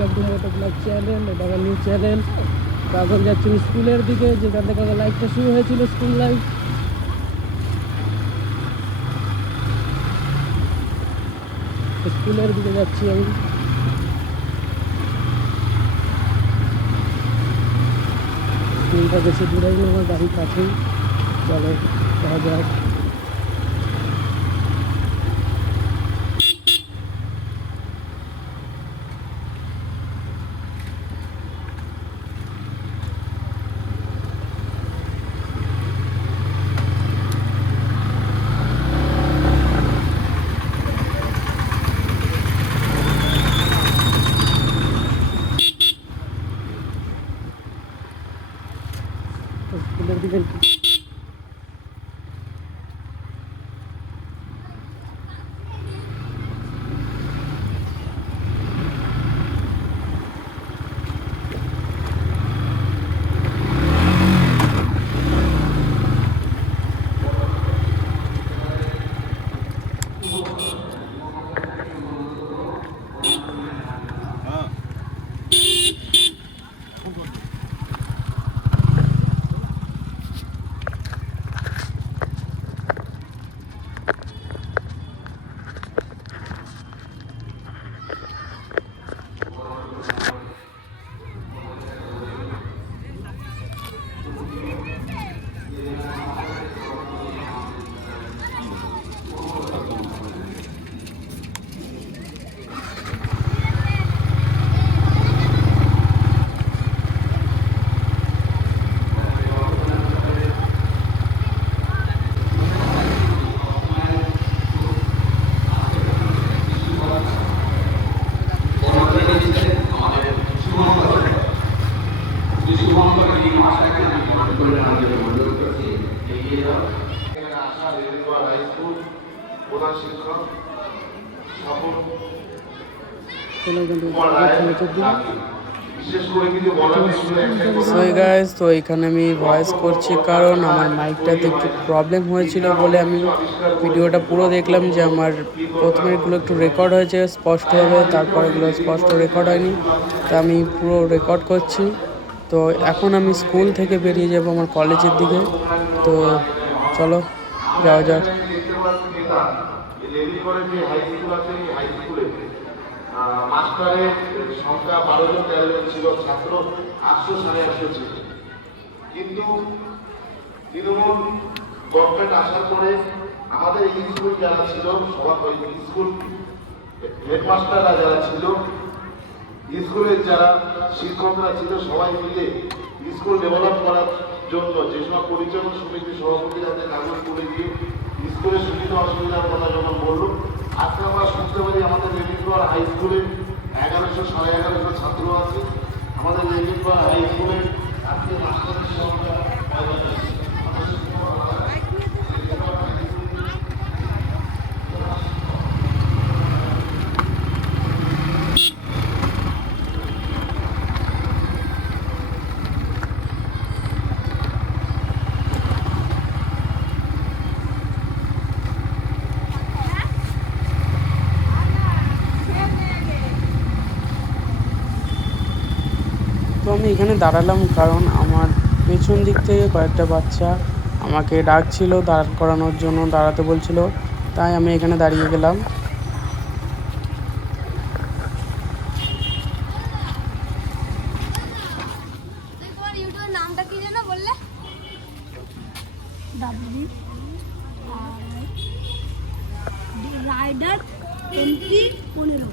Welcome to moto blog channel. এটা আমার new channel. তো এখন যাচ্ছি স্কুলের দিকে, যেখান থেকে আমার লাইফটা শুরু হয়েছিল, স্কুল লাইফ। স্কুলের দিকে যাচ্ছি আমি। স্কুলটা বেশি দূরেই না, আমার বাড়ির কাছেই। চলো যাওয়া যাক। স্কুলের দিকে তো এখানে আমি ভয়েস করছি, কারণ আমার মাইকটাতে একটু প্রবলেম হয়েছিল বলে আমি ভিডিওটা পুরো দেখলাম যে আমার প্রথমেরগুলো একটু রেকর্ড হয়েছে স্পষ্টভাবে, তারপরেগুলো স্পষ্ট রেকর্ড হয়নি। তা আমি পুরো রেকর্ড করছি। তো এখন আমি স্কুল থেকে বেরিয়ে যাব আমার কলেজের দিকে। তো চলো যাওয়া যাক। মাস্টারের সংখ্যা 12 জন 13 জন ছিল, ছাত্র 800 850 ছিল। কিন্তু তৃণমূল গভর্নমেন্ট আসার পরে আমাদের স্কুল যারা ছিল সবার স্কুল হেডমাস্টাররা যারা ছিল, স্কুলের যারা শিক্ষকরা ছিল, সবাই মিলে স্কুল ডেভেলপ করার জন্য যেসব পরিচালনা সমিতির সভাপতির হাতে কাগজ তুলে দিয়ে স্কুলের সুবিধা অসুবিধার কথা যখন বলল, আজকে আমরা শুনতে পারি আমাদের রেডিপাড়া হাই স্কুলে 1100 1150 ছাত্র আছে। আমাদের রেডিপাড়া হাই স্কুলে আজকে মাস্টারের সংখ্যা আমি এখানে দাঁড়ালাম কারণ আমার পেছন দিক থেকে কয়েকটা বাচ্চা আমাকে ডাকছিল দাঁড় করানোর জন্য, দাঁড়াতে বলছিল, তাই আমি এখানে দাঁড়িয়ে গেলাম। Rider MT 15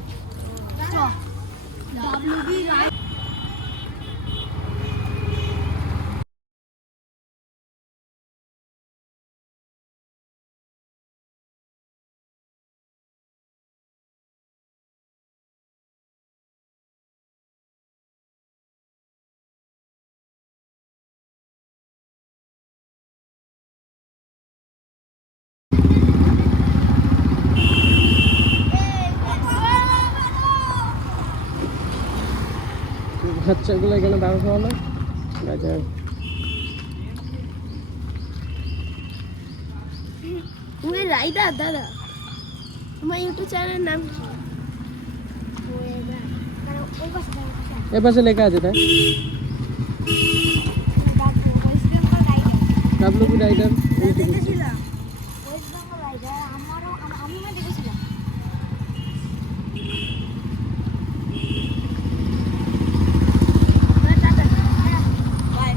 WB ride. বাচ্চাগুলো এখানে দাঁড় করালো। আচ্ছা, ওই রাইডার দাদা, আমার ইউটিউব চ্যানেলের নাম কি? ওই পাশে দাও, ওই পাশে। এ পাশে লেখা আছে তাই West Bengal rider. WB rider. দেখেছিলাম ওয়েস্ট বেঙ্গল রাইডার, আমি দেখেছিলাম। Tata, by.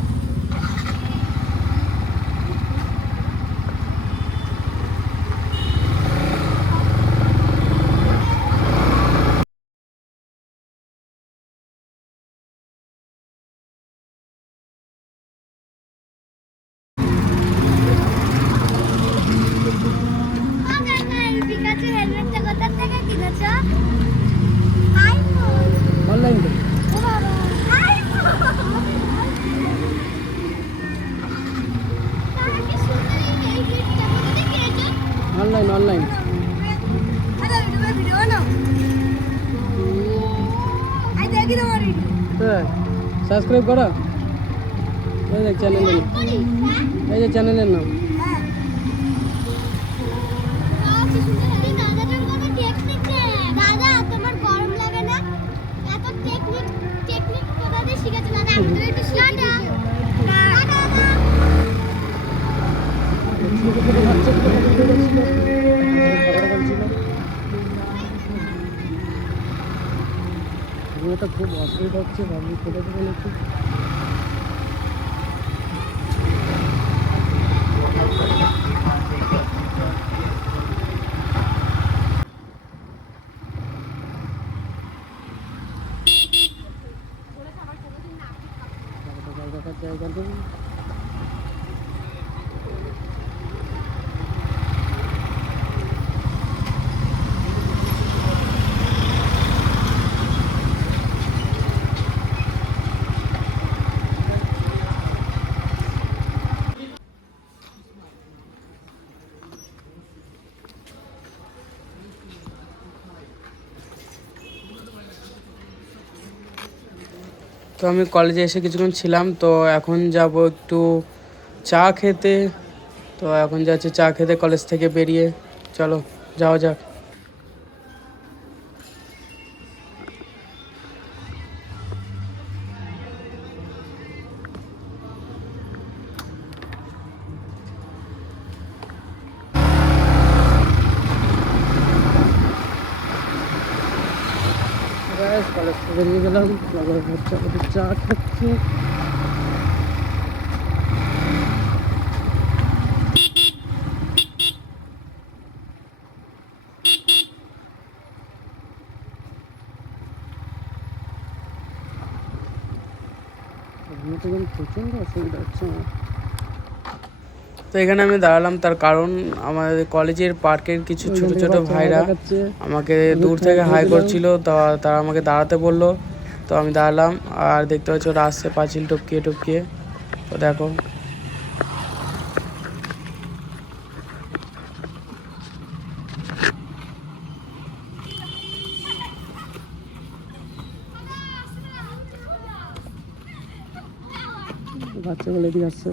পিকাচু হেলমেটটা কোথা থেকে কিনেছ? আইফোন। অনলাইন থেকে ও বাবা, আইফোন। তারা কি সুন্দর এই গিফটটা কোথা থেকে কিনেছ? অনলাইন আরে ইউটিউবে ভিডিও বানাও। আই দেখি তোমার ভিডিও। সাবস্ক্রাইব করো এই দেখ চ্যানেলের নাম করি, হ্যাঁ? এই যে চ্যানেলের নাম হ্যাঁ। কি সুন্দর এই দাদাটার কোনো টেকনিক নেই। দাদা তোমার গরম লাগে না? এত টেকনিক কোথা দিয়ে শিখেছো দাদা? আমি তো একটু শিখে দিয়েছি। দাদা এটা খুব অসুবিধা হচ্ছে ভাবি কোথা থেকে নিচ্ছি জায়গা দেবো তো আমি কলেজে এসে কিছুক্ষণ ছিলাম তো এখন যাব একটু চা খেতে তো এখন যাচ্ছি চা খেতে কলেজ থেকে বেরিয়ে চলো যাওয়া যাক কলেজ থেকে বেরিয়ে গেলাম চা খাচ্ছি প্রচন্ড অসুবিধা হচ্ছে আমার তো এখানে আমি দাঁড়ালাম তার কারণ আমাদের কলেজের পার্কের কিছু ছোট ছোট ভাইরা আমাকে দূর থেকে হাই করছিল তো তারা আমাকে দাঁড়াতে বললো তো আমি দাঁড়ালাম আর দেখতে পাচ্ছি ওরা আসছে পাঁচিল টপকিয়ে টপকিয়ে তো দেখো বাচ্চাগুলো এদিকে আসছে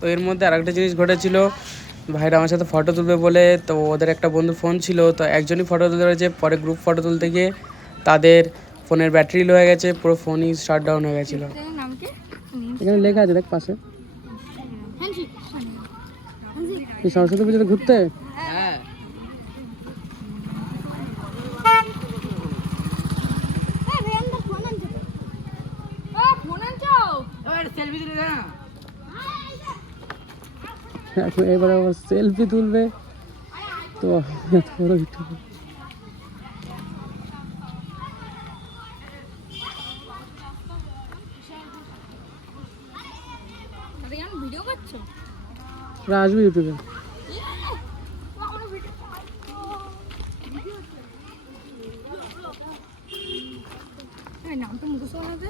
তো এর মধ্যে আরেকটা জিনিস ঘটেছিল ভাইরা আমার সাথে ফটো তুলবে বলে তো ওদের একটা বন্ধুর ফোন ছিল তো একজনই ফটো তুলতে পেরেছে পরে গ্রুপ ফটো তুলতে গিয়ে তাদের ফোনের ব্যাটারি লো হয়ে গেছে পুরো ফোনই শাট ডাউন হয়ে গেছিলো এখানে লেখা আছে দেখ পাশে এই সরস্বতী পুজোতে ঘুরতে এখন এবার আবার সেলফি তুলবে তো বড় ভিডিও করছো? আসবে ইউটিউবে নাম তো মুখস্থ বানাতে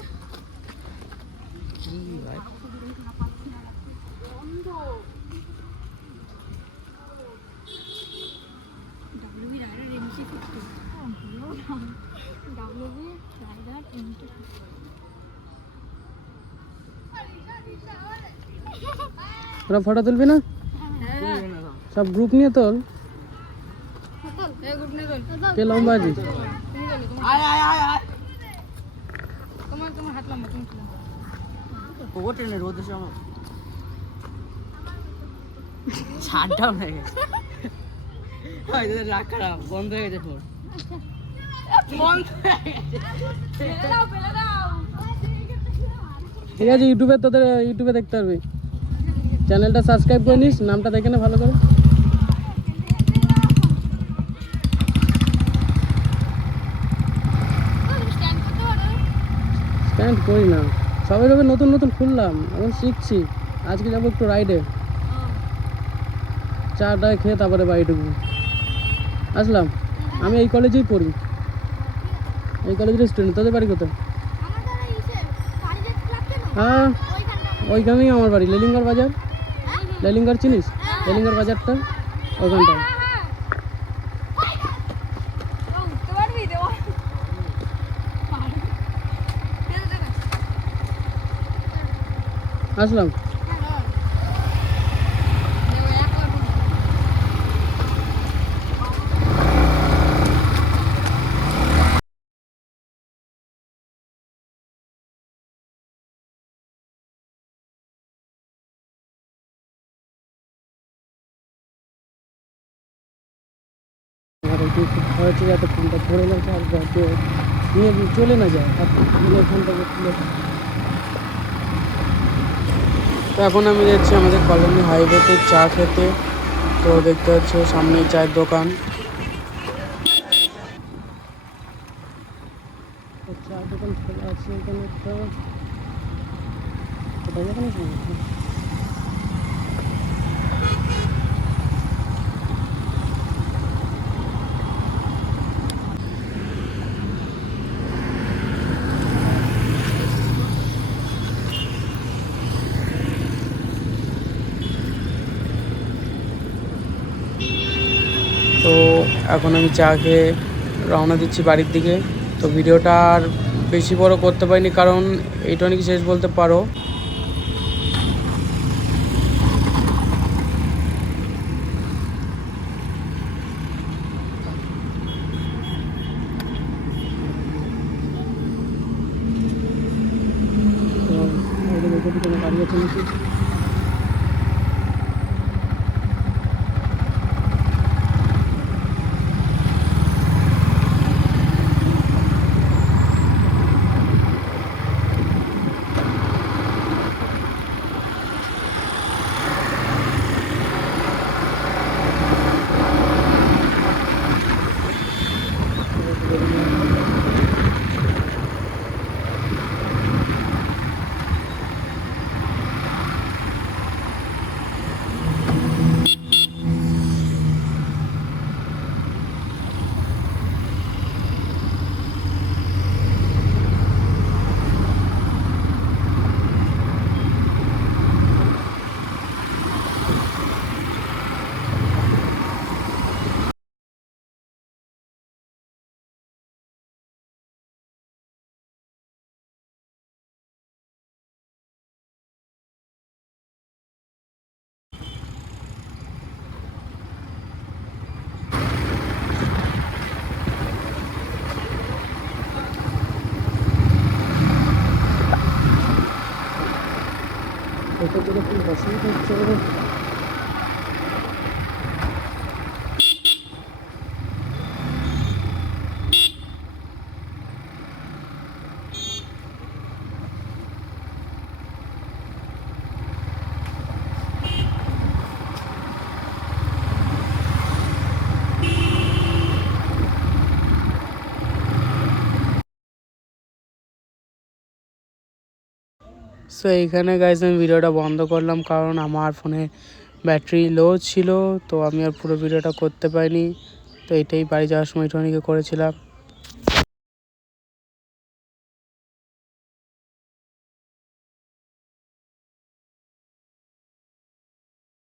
তোরা ফটো তুলবি না সব গ্রুপ নিয়ে তোল কে লম্বা আছিস আয় আয় আয় আয় তোমার হাত লম্বা তুমি ও ট্রেনে রোদ এসে আমার ছাড়টাও হয়ে গেছে রাগ খারাপ বন্ধ হয়ে গেছে ফোন বন্ধ হয়ে গেছে ফেলে দাও ঠিক আছে ইউটিউবে তোদের ইউটিউবে দেখতে পারবি চ্যানেলটা সাবস্ক্রাইব করে নিস নামটা দেখে নে ভালো করে স্ট্যান্ড করতে পারো স্ট্যান্ড করি না সবাই ভাবে নতুন নতুন খুললাম এখন শিখছি আজকে যাবো একটু রাইডে চাটা খেয়ে তারপরে বাড়ি ঢুকবো আসলাম আমি এই কলেজেই পড়ি এই কলেজের স্টুডেন্ট তোদের বাড়ি কোথায় আমাদের ইসে বাড়িতে ক্লাব কেন হ্যাঁ ওইখানটা ওইখানেই আমার বাড়ি লেলিঙ্গার বাজার লেলিঙ্গার চিনিস লেলিঙ্গার বাজারটা ওইখানটায় উঠতে পারবি দেওয়া আসলাম আর একটু ভয় হচ্ছে যাতে ফোনটা পড়ে না যায় আর যাতে নিয়ে চলে না যায় আর নিয়ে ফোনটাকে খুলে তো এখন আমি যাচ্ছি আমাদের কলোনি হাইওয়েতে চা খেতে তো দেখতে পাচ্ছ সামনে চায়ের দোকান চায়ের দোকান খোলা আছে এখানে একটা কোথায় দোকান আছে তো এখন আমি চা খেয়ে রওনা দিচ্ছি বাড়ির দিকে তো ভিডিওটা আর বেশি বড় করতে পারিনি কারণ এইটা নাকি শেষ বলতে পারো গাড়ি আছে নাকি এটা করে কি অসুবিধা হচ্ছে সো এইখানে গাইজ আমি ভিডিওটা বন্ধ করলাম কারণ আমার ফোনে ব্যাটারি লো ছিল তো আমি আর পুরো ভিডিওটা করতে পারিনি তো এটাই বাড়ি যাওয়ার সময় টনিকে করেছিলাম